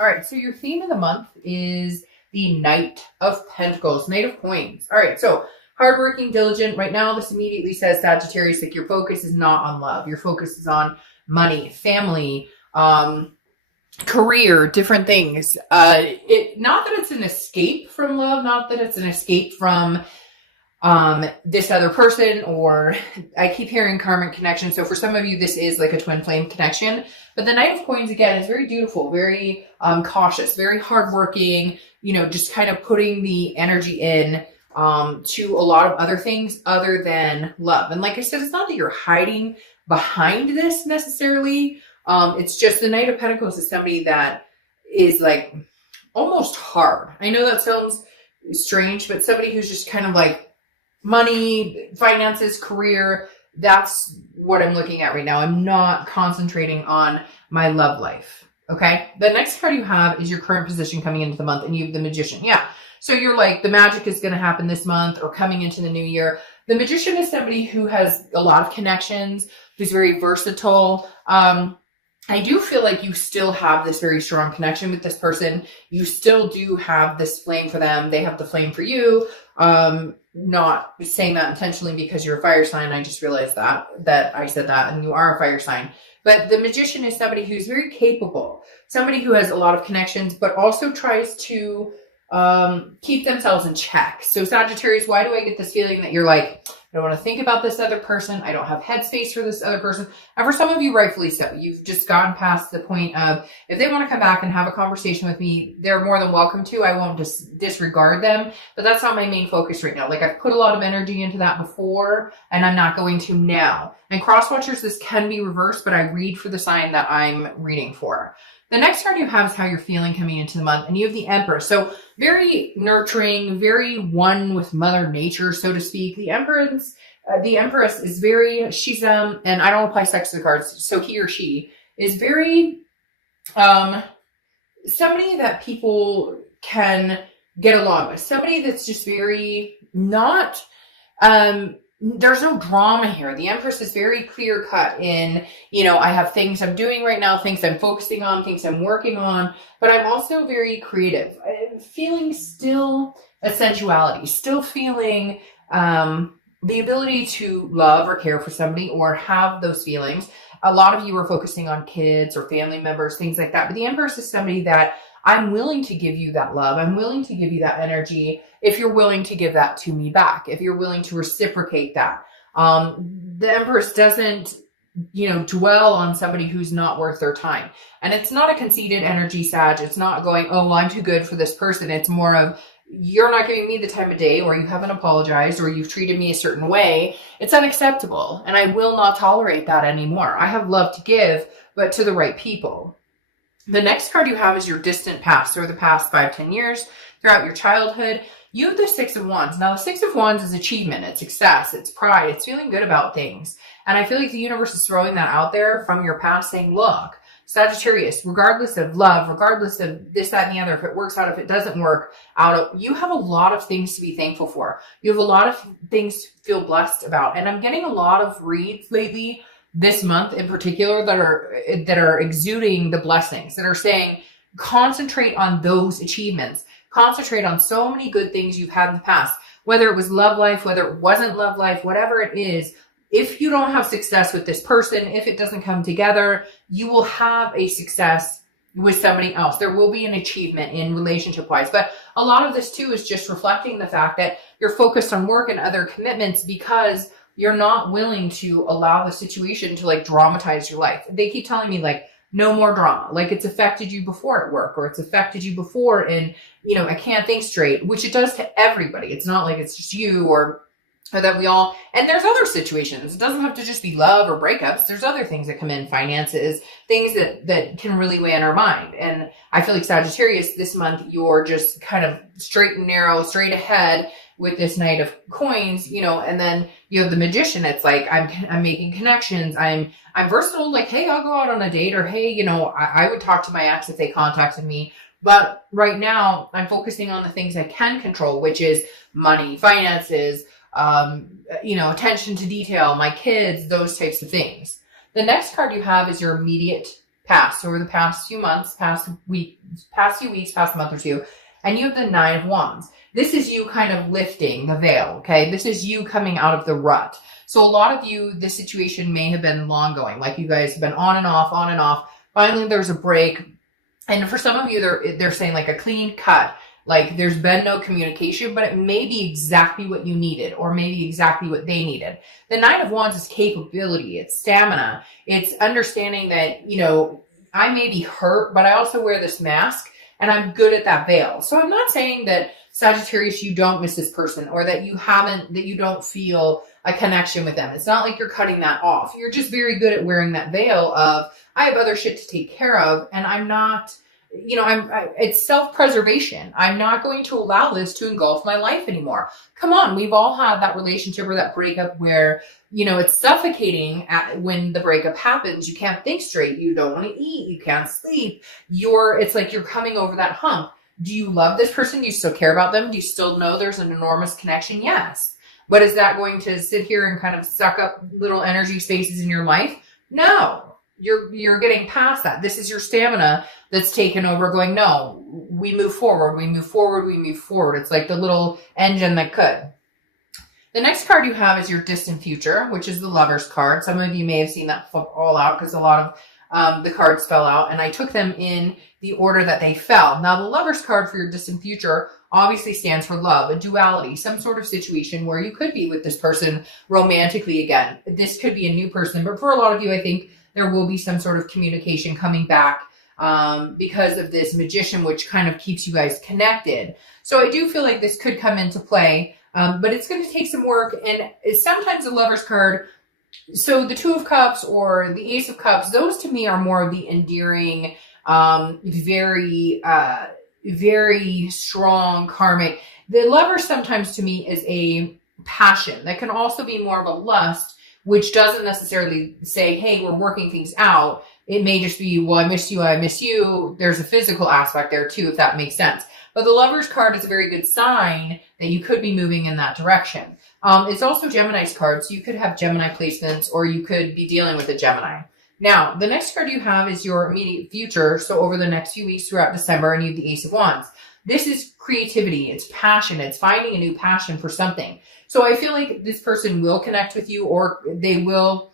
All right, so your theme of the month is the Knight of Pentacles, Knight of Coins. All right, so hardworking, diligent. Right now, this immediately says, Sagittarius, like your focus is not on love. Your focus is on money, family, career, different things. Not that it's an escape from love, not that it's an escape from this other person, or I keep hearing karmic connection. So for some of you, this is like a twin flame connection. But the Knight of Coins, again, is very dutiful, very cautious, very hardworking, just kind of putting the energy in to a lot of other things other than love. And like I said, it's not that you're hiding behind this necessarily. It's just the Knight of Pentacles is somebody that is like almost hard. I know that sounds strange, but somebody who's just kind of like money, finances, career. That's what I'm looking at right now. I'm not concentrating on my love life. Okay. The next card you have is your current position coming into the month, and you have the Magician. Yeah. So you're like, the magic is going to happen this month or coming into the new year. The Magician is somebody who has a lot of connections, who's very versatile. I do feel like you still have this very strong connection with this person. You still do have this flame for them. They have the flame for you. Not saying that intentionally because you're a fire sign. I just realized that I said that, and you are a fire sign. But the Magician is somebody who's very capable, somebody who has a lot of connections, but also tries to keep themselves in check. So Sagittarius, why do I get this feeling that you're like, I don't want to think about this other person. I don't have headspace for this other person. And for some of you, rightfully so. You've just gone past the point of, if they want to come back and have a conversation with me, they're more than welcome to. I won't disregard them, but that's not my main focus right now. Like, I've put a lot of energy into that before, and I'm not going to now. And cross watchers, this can be reversed, but I read for the sign that I'm reading for. The next card you have is how you're feeling coming into the month, and you have the Emperor. So very nurturing, very one with Mother Nature, so to speak. The Empress is very, she's, and I don't apply sex to the cards, so he or she is very, somebody that people can get along with. Somebody that's just very not, there's no drama here. The Empress is very clear cut in, I have things I'm doing right now, things I'm focusing on, things I'm working on, but I'm also very creative. I'm feeling still a sensuality, still feeling the ability to love or care for somebody or have those feelings. A lot of you are focusing on kids or family members, things like that. But the Empress is somebody that I'm willing to give you that love. I'm willing to give you that energy if you're willing to give that to me back, if you're willing to reciprocate that. The Empress doesn't, dwell on somebody who's not worth their time. And it's not a conceited energy, Sag. It's not going, oh, well, I'm too good for this person. It's more of, you're not giving me the time of day, or you haven't apologized, or you've treated me a certain way. It's unacceptable. And I will not tolerate that anymore. I have love to give, but to the right people. The next card you have is your distant past, or the past 5-10 years throughout your childhood. You have the Six of Wands. Now, the Six of Wands is achievement, it's success, it's pride, it's feeling good about things. And I feel like the universe is throwing that out there from your past, saying, look, Sagittarius, regardless of love, regardless of this, that, and the other, if it works out, if it doesn't work out, you have a lot of things to be thankful for. You have a lot of things to feel blessed about. And I'm getting a lot of reads lately, this month in particular, that are exuding the blessings, that are saying, concentrate on those achievements. Concentrate on so many good things you've had in the past, whether it was love life, whether it wasn't love life, whatever it is. If you don't have success with this person, if it doesn't come together, you will have a success with somebody else. There will be an achievement in relationship wise. But a lot of this too is just reflecting the fact that you're focused on work and other commitments because you're not willing to allow the situation to like dramatize your life. They keep telling me like, no more drama. Like, it's affected you before at work, or it's affected you before in, I can't think straight, which it does to everybody. It's not like it's just you or that we all, and there's other situations. It doesn't have to just be love or breakups. There's other things that come in, finances, things that can really weigh on our mind. And I feel like Sagittarius, this month, you're just kind of straight and narrow, straight ahead with this Knight of Coins, and then you have the Magician. It's like, I'm making connections. I'm versatile. Like, hey, I'll go out on a date, or hey, I would talk to my ex if they contacted me. But right now I'm focusing on the things I can control, which is money, finances, attention to detail, my kids, those types of things. The next card you have is your immediate passed over the past few months, past few weeks, past month or two, and you have the Nine of Wands. This is you kind of lifting the veil, okay? This is you coming out of the rut. So a lot of you, this situation may have been long going, like you guys have been on and off, on and off. Finally, there's a break. And for some of you, they're saying like a clean cut. Like there's been no communication, but it may be exactly what you needed or maybe exactly what they needed. The Nine of Wands is capability. It's stamina. It's understanding that, you know, I may be hurt, but I also wear this mask and I'm good at that veil. So I'm not saying that Sagittarius, you don't miss this person or that you don't feel a connection with them. It's not like you're cutting that off. You're just very good at wearing that veil of, I have other shit to take care of and I'm not, you know, it's self-preservation. I'm not going to allow this to engulf my life anymore. Come on. We've all had that relationship or that breakup where, you know, it's suffocating when the breakup happens. You can't think straight. You don't want to eat. You can't sleep. It's like you're coming over that hump. Do you love this person? Do you still care about them? Do you still know there's an enormous connection? Yes. But is that going to sit here and kind of suck up little energy spaces in your life? No. You're getting past that. This is your stamina that's taken over going, no, we move forward, we move forward, we move forward. It's like the little engine that could. The next card you have is your distant future, which is the Lover's card. Some of you may have seen that all out because a lot of the cards fell out, and I took them in the order that they fell. Now, the Lover's card for your distant future obviously stands for love, a duality, some sort of situation where you could be with this person romantically again. This could be a new person, but for a lot of you, I think there will be some sort of communication coming back because of this Magician, which kind of keeps you guys connected. So I do feel like this could come into play, but it's going to take some work. And sometimes the Lover's card, so the Two of Cups or the Ace of Cups, those to me are more of the endearing, very, very strong karmic. The Lover sometimes to me is a passion that can also be more of a lust, which doesn't necessarily say, hey, we're working things out. It may just be, well, I miss you, I miss you. There's a physical aspect there too, if that makes sense. But the Lover's card is a very good sign that you could be moving in that direction. It's also Gemini's card, so you could have Gemini placements or you could be dealing with a Gemini. Now, the next card you have is your immediate future. So over the next few weeks throughout December, and you have the Ace of Wands. This is creativity. It's passion. It's finding a new passion for something. So I feel like this person will connect with you, or they will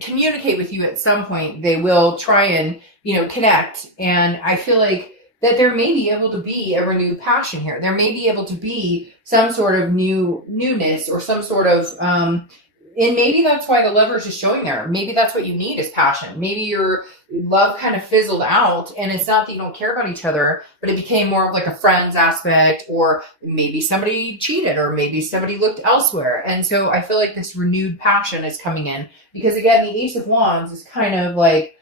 communicate with you at some point. They will try and, you know, connect. And I feel like that there may be able to be a renewed passion here. There may be able to be some sort of newness or some sort of, and maybe that's why the Lover's is showing there. Maybe that's what you need is passion. Maybe your love kind of fizzled out and it's not that you don't care about each other, but it became more of like a friends aspect, or maybe somebody cheated, or maybe somebody looked elsewhere. And so I feel like this renewed passion is coming in because again, the Ace of Wands is kind of like,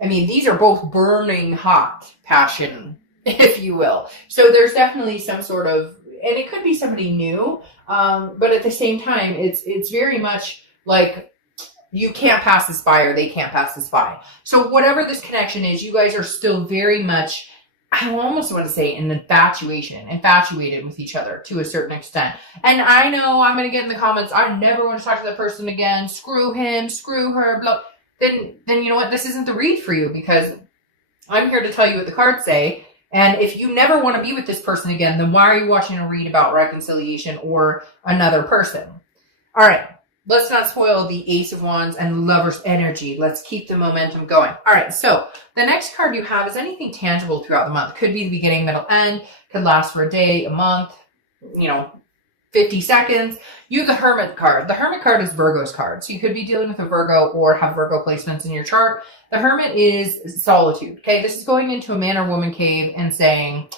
I mean, these are both burning hot passion, if you will. So there's definitely some sort of, and it could be somebody new, but at the same time, it's very much like you can't pass this by or they can't pass this by. So whatever this connection is, you guys are still very much, I almost want to say infatuated with each other to a certain extent. And I know I'm going to get in the comments, I never want to talk to that person again, screw him, screw her, blah. Then you know what, this isn't the read for you, because I'm here to tell you what the cards say. And if you never want to be with this person again, then why are you watching a read about reconciliation or another person? All right, let's not spoil the Ace of Wands and Lover's energy. Let's keep the momentum going. All right, so the next card you have is anything tangible throughout the month. Could be the beginning, middle, end. Could last for a day, a month, 50 seconds. You have the Hermit card. The Hermit card is Virgo's card. So you could be dealing with a Virgo or have Virgo placements in your chart. The Hermit is solitude. Okay, this is going into a man or woman cave and saying,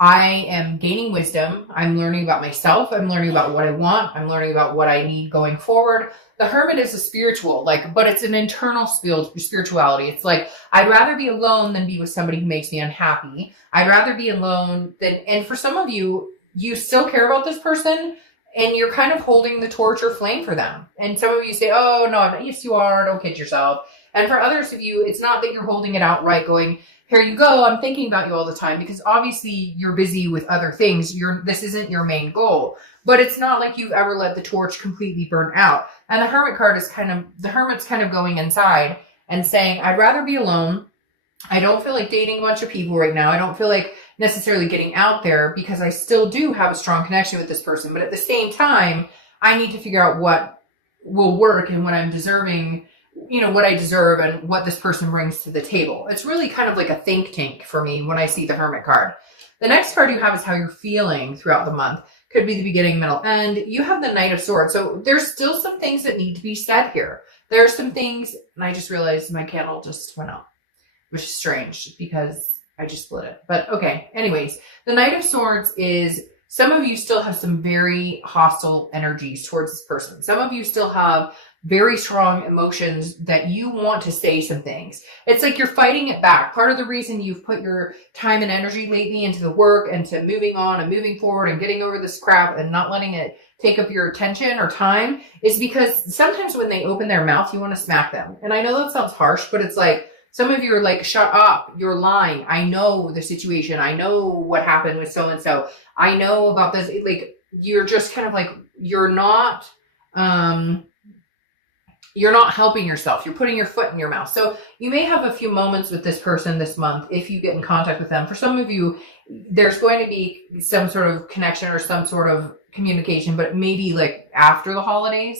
I am gaining wisdom. I'm learning about myself. I'm learning about what I want. I'm learning about what I need going forward. The Hermit is a spiritual, but it's an internal spirituality. It's like, I'd rather be alone than be with somebody who makes me unhappy. I'd rather be alone than, and for some of you, you still care about this person and you're kind of holding the torch or flame for them. And some of you say, oh, no, I'm not. Yes, you are. Don't kid yourself. And for others of you, it's not that you're holding it outright going, here you go, I'm thinking about you all the time, because obviously you're busy with other things. This isn't your main goal. But it's not like you've ever let the torch completely burn out. And the Hermit card is the Hermit's kind of going inside and saying, I'd rather be alone. I don't feel like dating a bunch of people right now. I don't feel like necessarily getting out there because I still do have a strong connection with this person. But at the same time, I need to figure out what will work and what I'm deserving, what I deserve and what this person brings to the table. It's really kind of like a think tank for me when I see the Hermit card. The next card you have is how you're feeling throughout the month. Could be the beginning, middle, end. You have the Knight of Swords. So there's still some things that need to be said here. There are some things, and I just realized my candle just went out, which is strange because I just split it. But okay, anyways, the Knight of Swords is some of you still have some very hostile energies towards this person. Some of you still have very strong emotions that you want to say some things. It's like you're fighting it back. Part of the reason you've put your time and energy lately into the work and to moving on and moving forward and getting over this crap and not letting it take up your attention or time is because sometimes when they open their mouth, you want to smack them. And I know that sounds harsh, but it's like, some of you are like, shut up, you're lying. I know the situation. I know what happened with so-and-so. I know about this. Like, you're just kind of like, you're not helping yourself. You're putting your foot in your mouth. So you may have a few moments with this person this month if you get in contact with them. For some of you, there's going to be some sort of connection or some sort of communication, but maybe like after the holidays.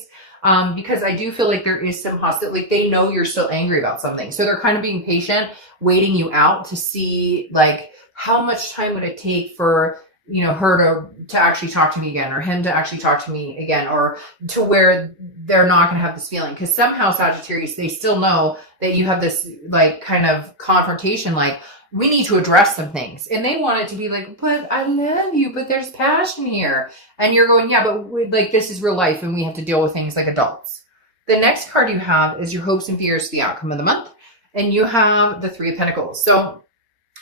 Because I do feel like there is some hostility, like they know you're still angry about something. So they're kind of being patient, waiting you out to see like how much time would it take for, her to actually talk to me again or him to actually talk to me again, or to where they're not going to have this feeling. Because somehow Sagittarius, they still know that you have this like kind of confrontation, like, we need to address some things. And they want it to be like, but I love you, but there's passion here. And you're going, yeah, but this is real life and we have to deal with things like adults. The next card you have is your hopes and fears for the outcome of the month. And you have the Three of Pentacles. So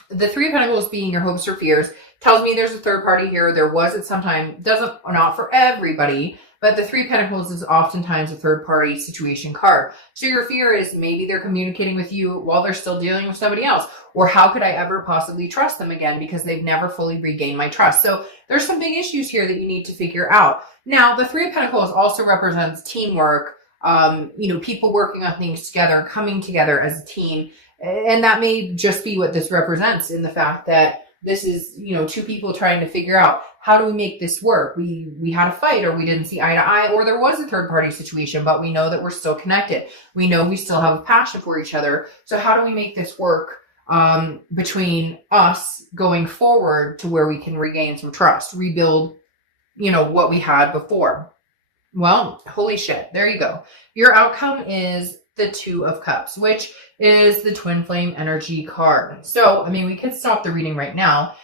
the Three of Pentacles being your hopes or fears tells me there's a third party here. There was at some time, not for everybody, but the Three of Pentacles is oftentimes a third party situation card. So your fear is maybe they're communicating with you while they're still dealing with somebody else. Or how could I ever possibly trust them again because they've never fully regained my trust? So there's some big issues here that you need to figure out. Now, the Three of Pentacles also represents teamwork, people working on things together, coming together as a team. And that may just be what this represents in the fact that this is, two people trying to figure out, how do we make this work? We had a fight, or we didn't see eye to eye, or there was a third party situation, but we know that we're still connected. We know we still have a passion for each other. So how do we make this work between us going forward to where we can regain some trust, rebuild, what we had before? Well, holy shit. There you go. Your outcome is the Two of Cups, which is the twin flame energy card. So, we could stop the reading right now,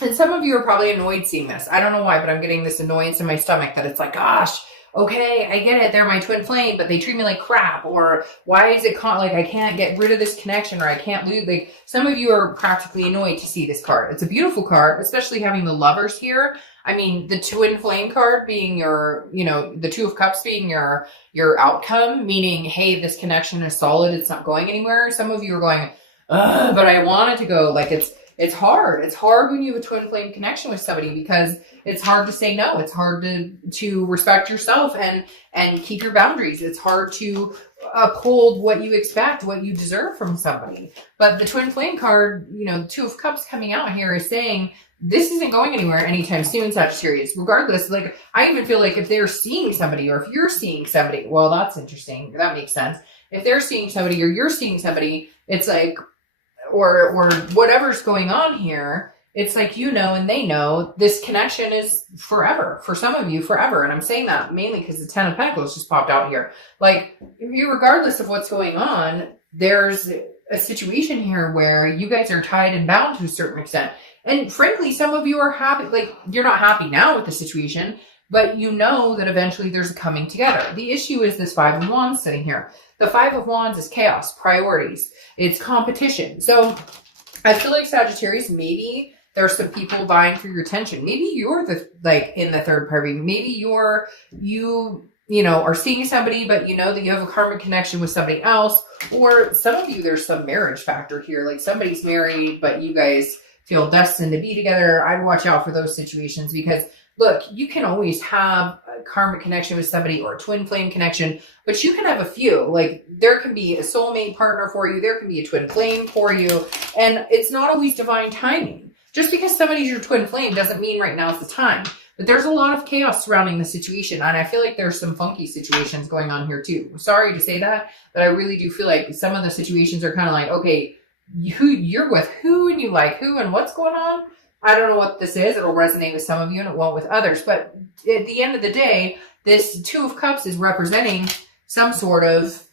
and some of you are probably annoyed seeing this. I don't know why, but I'm getting this annoyance in my stomach that it's like, gosh, okay, I get it. They're my twin flame, but they treat me like crap. Or why is it like I can't get rid of this connection, or I can't lose? Like, some of you are practically annoyed to see this card. It's a beautiful card, especially having the Lovers here. The twin flame card being your, the Two of Cups being your outcome, meaning, hey, this connection is solid. It's not going anywhere. Some of you are going, but I want it to go. Like, it's hard. It's hard when you have a twin flame connection with somebody because it's hard to say no. It's hard to respect yourself and keep your boundaries. It's hard to uphold what you expect, what you deserve from somebody. But the twin flame card, Two of Cups coming out here is saying, this isn't going anywhere anytime soon, Sagittarius. Regardless, like, I even feel like if they're seeing somebody, or if you're seeing somebody, well, that's interesting. That makes sense. If they're seeing somebody or you're seeing somebody, it's like, or whatever's going on here, it's like, and they know this connection is forever. For some of you, forever. And I'm saying that mainly because the Ten of Pentacles just popped out here. Like, regardless of what's going on, there's a situation here where you guys are tied and bound to a certain extent. And frankly, some of you are happy, like, you're not happy now with the situation, but you know that eventually there's a coming together. The issue is this Five of Wands sitting here. The Five of Wands is chaos, priorities, it's competition. So I feel like, Sagittarius, maybe there's some people vying for your attention. Maybe you're in the third party. Maybe you are seeing somebody, but you know that you have a karmic connection with somebody else. Or some of you, there's some marriage factor here. Like, somebody's married, but you guys feel destined to be together. I'd watch out for those situations because, look, you can always have karmic connection with somebody or a twin flame connection, but you can have a few. Like there can be a soulmate partner for you. There can be a twin flame for you. And it's not always divine timing. Just because somebody's your twin flame doesn't mean right now is the time. But there's a lot of chaos surrounding the situation. And I feel like there's some funky situations going on here too. Sorry to say that, but I really do feel like some of the situations are kind of like, okay, you're with who and you like who and what's going on. I don't know what this is. It'll resonate with some of you and it won't with others. But at the end of the day, this Two of Cups is representing some sort of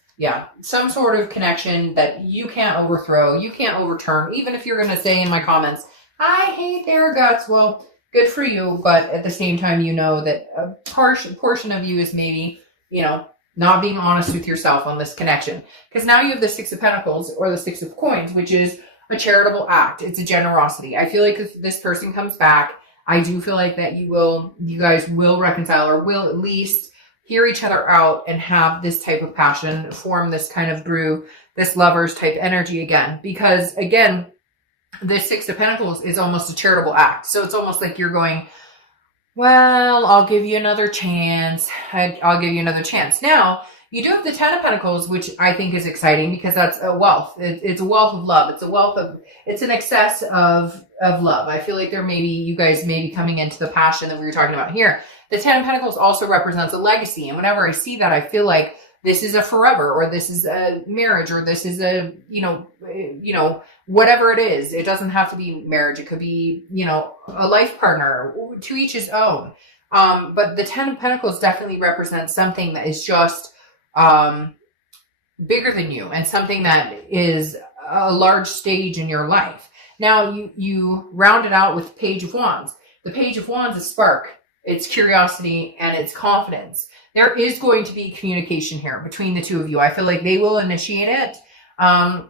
connection that you can't overthrow. You can't overturn. Even if you're going to say in my comments, I hate their guts. Well, good for you. But at the same time, you know that a portion of you is maybe, not being honest with yourself on this connection. Because now you have the Six of Pentacles or the Six of Coins, which is a charitable act. It's a generosity. I feel like if this person comes back, I do feel like that you guys will reconcile or will at least hear each other out and have this type of passion, form this kind of brew, this lovers type energy again. Because again, this Six of Pentacles is almost a charitable act. So it's almost like you're going, well, I'll give you another chance. I'll give you another chance. Now, you do have the Ten of Pentacles, which I think is exciting because that's a wealth. It's a wealth of love. It's an excess of love. I feel like you guys may be coming into the passion that we were talking about here. The Ten of Pentacles also represents a legacy. And whenever I see that, I feel like this is a forever, or this is a marriage, or this is a, whatever it is. It doesn't have to be marriage. It could be, a life partner, to each his own. But the Ten of Pentacles definitely represents something that is just bigger than you and something that is a large stage in your life. Now you round it out with Page of Wands. The Page of Wands is spark. It's curiosity and it's confidence. There is going to be communication here between the two of you. I feel like they will initiate it. And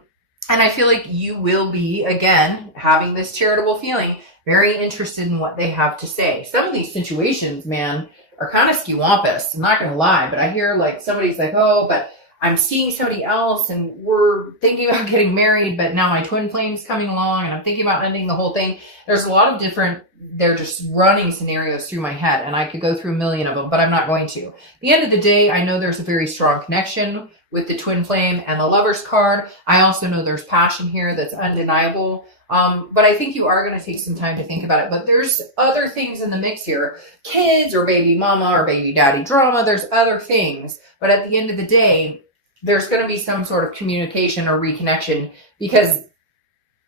I feel like you will be, again, having this charitable feeling, very interested in what they have to say. Some of these situations, man, are kind of skewampus. I'm not going to lie, but I hear like somebody's like, oh, but I'm seeing somebody else and we're thinking about getting married, but now my twin flame's coming along and I'm thinking about ending the whole thing. There's a lot of different, they're just running scenarios through my head and I could go through a million of them, but I'm not going to. At the end of the day, I know there's a very strong connection with the twin flame and the Lover's card. I also know there's passion here that's undeniable. But I think you are going to take some time to think about it. But there's other things in the mix here. Kids or baby mama or baby daddy drama. There's other things. But at the end of the day, there's going to be some sort of communication or reconnection because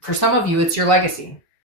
for some of you, it's your legacy.